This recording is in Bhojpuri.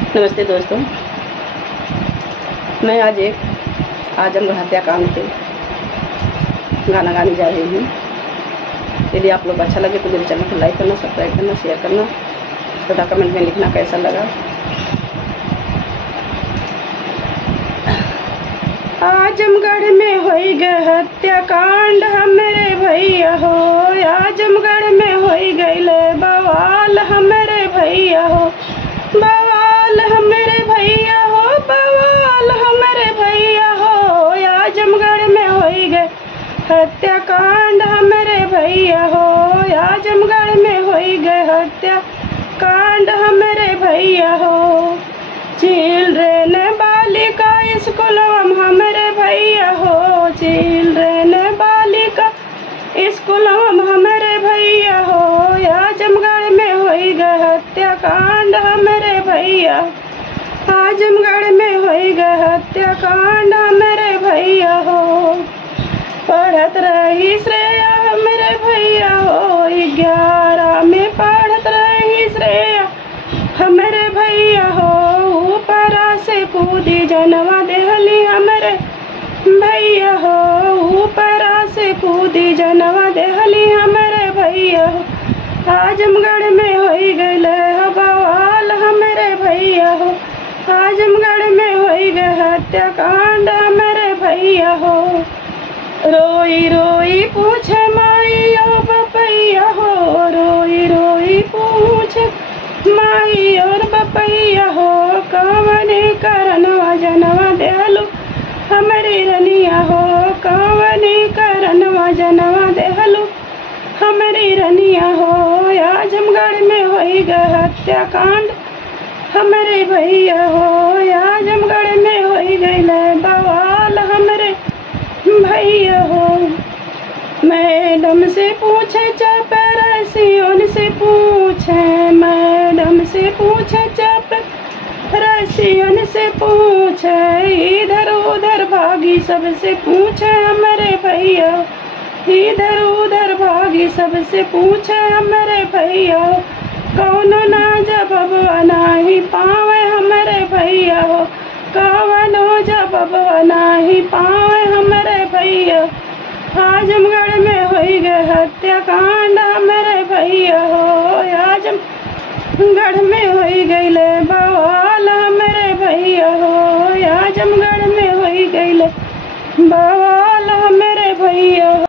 नमस्ते दोस्तों, मैं आज एक आजमगढ़ हत्याकांड पे गाना गाने जा रही हूँ। यदि आप लोग अच्छा लगे तो मेरे चैनल को लाइक करना, सब्सक्राइब करना, शेयर करना तथा कमेंट में लिखना कैसा लगा। आजमगढ़ में होई गए हत्याकांड हमरे भैया हो, आजमगढ़ में होई गईले बवाल हमरे भैया हो, बवाल हमरे भैया हो, बवाल हमरे भैया हो। आजमगढ़ में होई गए हत्याकांड हमरे भैया हो, आजमगढ़ में होई गए हत्याकांड हमरे भैया हो। चिल्ड्रेन बालिका स्कूल हमरे भैया हो, चिल्ड्रेन बालिका स्कूल हमरे भैया हो। आजमगढ़ में होई गए हत्याकांड हमरे भैया, आजमगढ़ में होई गए हत्याकांड हमरे भैया हो। पढ़त रही श्रेया हमरे भैया हो, 11 में पढ़त रही श्रेया हमरे भैया हो। ऊपरा से कूदी जनवा देहली हमरे भैया हो, ऊपरा से कूदी जनवा देहली हमरे भैया हो। आजमगढ़ में होई गईले बवाल हमरे भैया हो, आजमगढ़ में होई गए हत्याकांड हमरे भैया हो। रोई रोई पूछे माई और बपैया हो, रोई रोई पूछे माई और बपैया हो। कवने करनवा जनवा देहलू हमरी रनिया हो, कवने करनवा जनवा देहलू हमरी रनिया हो। आजमगढ़ में होई गए हत्याकांड हमरे भैया हो, आजमगढ़ में होई गईले बवाल हमरे भैया हो। मैडम से पूछे चपरासियों से पूछे, मैडम से पूछे चपरासियों से पूछे, इधर उधर भागी सबसे पूछे हमरे भैया, इधर उधर भागी सबसे पूछे हमरे भैया। कौनो ना जवाब नहीं पावे हमरे भैया हो, कौनो जवाब नहीं पावे हमरे भैया। आजमगढ़ में होई गए हत्याकांड हमरे भैया हो, आजमगढ़ में होई गईले बवाल हमरे भैया हो, आजमगढ़ में होई गईले बवाल हमरे भैया हो।